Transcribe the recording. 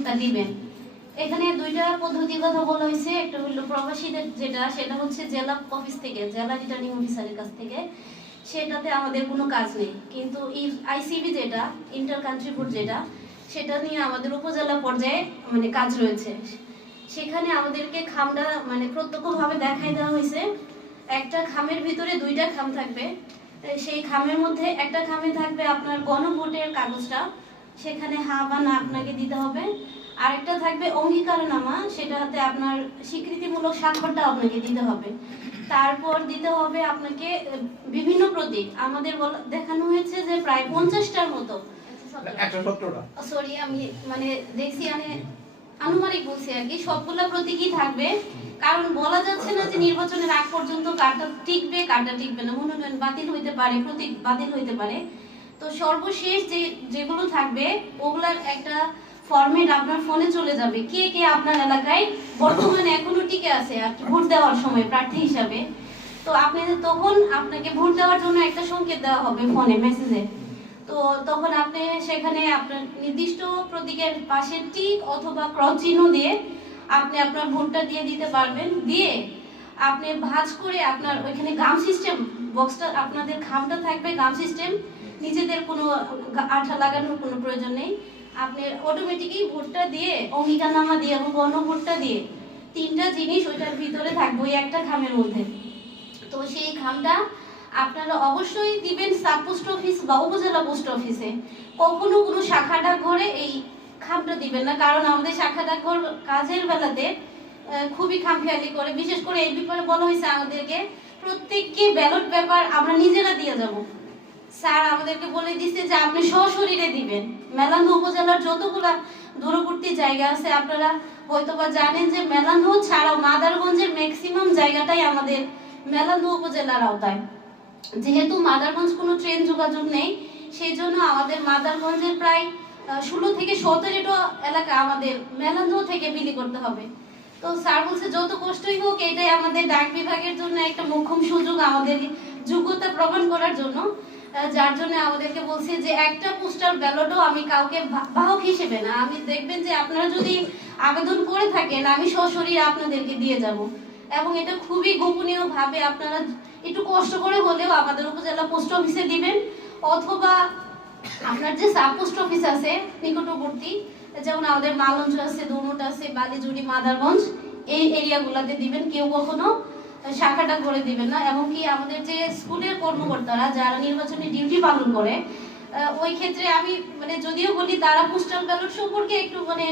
ভোটটা দিবেন। এখানে দুইটা পদ্ধতির কথা বলা হয়েছে, একটা হলো প্রবাসীদের যেটা, সেটা হচ্ছে জেলা অফিস থেকে, জেলা রিটার্নিং অফিসারের কাছ থেকে, সেটাতে আমাদের কোনো কাজ নেই। কিন্তু আইসিবি যেটা, ইন্টার কান্ট্রি ভোট যেটা, সেটা নিয়ে আমাদের উপজেলা পর্যায়ে মানে কাজ রয়েছে। সেখানে আমাদেরকে খামটা মানে প্রত্যক্ষভাবে দেখাই দেওয়া হয়েছে। একটা খামের ভিতরে দুইটা খাম থাকবে, সেই খামের মধ্যে একটা খামে থাকবে আপনার গণভোটের কাগজটা, সেখানে হ্যাঁ বা না আপনাকে দিতে হবে। আরেকটা থাকবে অঙ্গীকারনামা, সেটাতে আপনার স্বীকৃতিমূলক স্বাক্ষরটা আপনাকে দিতে হবে। তারপর দিতে হবে আপনাকে বিভিন্ন প্রতীক, আমাদের দেখানো হয়েছে যে প্রায় 50টার মতো, সরি আমি মানে দেখছি মানে আনুমানিক বলছি আর কি, সবগুলা প্রতীকই থাকবে। কারণ বলা যাচ্ছে না যে নির্বাচনের আগ পর্যন্ত কার্ডটা টিকবে কার্ডটা টিকবে না, মনোনয়ন বাতিল হইতে পারে, প্রতীক বাতিল হইতে পারে। তো সর্বশেষ যেগুলো থাকবে ওগুলার একটা ফরম্যাট আপনার ফোনে চলে যাবে, কে কে আপনার এলাকায় বর্তমানে এখনো টিকে আছে আর ভোট দেওয়ার সময় প্রার্থী হিসাবে। তো আপনি তখন আপনাকে ভোট দেওয়ার জন্য একটা সংকেত দেওয়া হবে ফোনে মেসেজে। তো তখন আপনি সেখানে আপনার নির্দিষ্ট প্রতীকের পাশে টিক অথবা ক্রস চিহ্ন দিয়ে আপনি আপনার ভোটটা দিয়ে দিতে পারবেন। দিয়ে আপনি ভাঁজ করে আপনার ওইখানে গাম সিস্টেম বক্সটা, আপনাদের খামটা থাকবে গাম সিস্টেম, নিজেদের কোনো আঠা লাগানোর কোনো প্রয়োজন নেই। আপনি অটোমেটিকই ভোটটা দিয়ে, অঙ্গীকারনামা দিয়ে এবং গণভোটটা দিয়ে, তিনটা জিনিস ওইটার ভিতরে থাকবে ওই একটা খামের মধ্যে। তো সেই খামটা আপনারা অবশ্যই দিবেন সাব পোস্ট অফিস বা উপজেলা পোস্ট অফিসে, কখনো কোনো শাখা ডাকঘরে এই খামটা দিবেন না। কারণ আমাদের শাখা ডাকঘর কাজের বেলাতে খুবই খামখেয়ালি করে, বিশেষ করে এই ব্যাপারে বলা হয়েছে আমাদেরকে প্রত্যেককে ব্যালট পেপার আমরা নিজেরা দিয়ে যাব। স্যার আমাদেরকে বলে দিচ্ছে যে আপনি সশরীরে দিবেন। মেলান্দহ উপজেলার যতগুলা দূরবর্তী জায়গা আছে আপনারা হয়তোবা জানেন যে মেলান্দহ ছাড়াও মাদারগঞ্জের ম্যাক্সিমাম জায়গাটাই আমাদের মেলান্দহ উপজেলার আওতায়। যেহেতু মাদারগঞ্জ কোনো ট্রেন যোগাযোগ নেই, সেই জন্য আমাদের মাদারগঞ্জের প্রায় 16 থেকে 17টা এলাকা আমাদের মেলান্দহ থেকে বিলি করতে হবে। তো স্যার বলছে যত কষ্টই হোক এটাই আমাদের ডাক বিভাগের জন্য একটা মোক্ষম সুযোগ, আমাদের যোগ্যতা প্রমাণ করার জন্য। যার জন্য আমাদেরকে বলছে যে একটা পোস্টাল ব্যালটও আমি কাউকে বাহক হিসেবে না, আমি দেখবেন যে আপনারা যদি আবেদন করে থাকেন আমি সশরীরে আপনাদেরকে দিয়ে যাব। এবং এটা খুবই গোপনীয় ভাবে আপনারা একটু কষ্ট করে হলেও আমাদের উপজেলা পোস্ট অফিসে দিবেন, অথবা আপনার যে সাব পোস্ট অফিস আছে নিকটবর্তী, যেমন আমাদের মালঞ্চ আছে, দৌলট আছে, বালিজুড়ি, মাদারগঞ্জ, এই এরিয়াগুলোতে দিবেন। কেউ কখনো শাখাটা করে দিবেন না। এবং কি আমাদের যে স্কুলের কর্মকর্তারা যারা নির্বাচনী ডিউটি পালন করে, ওই ক্ষেত্রে আমি মানে যদিও বলি তারা পোস্টাল ব্যালট সম্পর্কে একটু মানে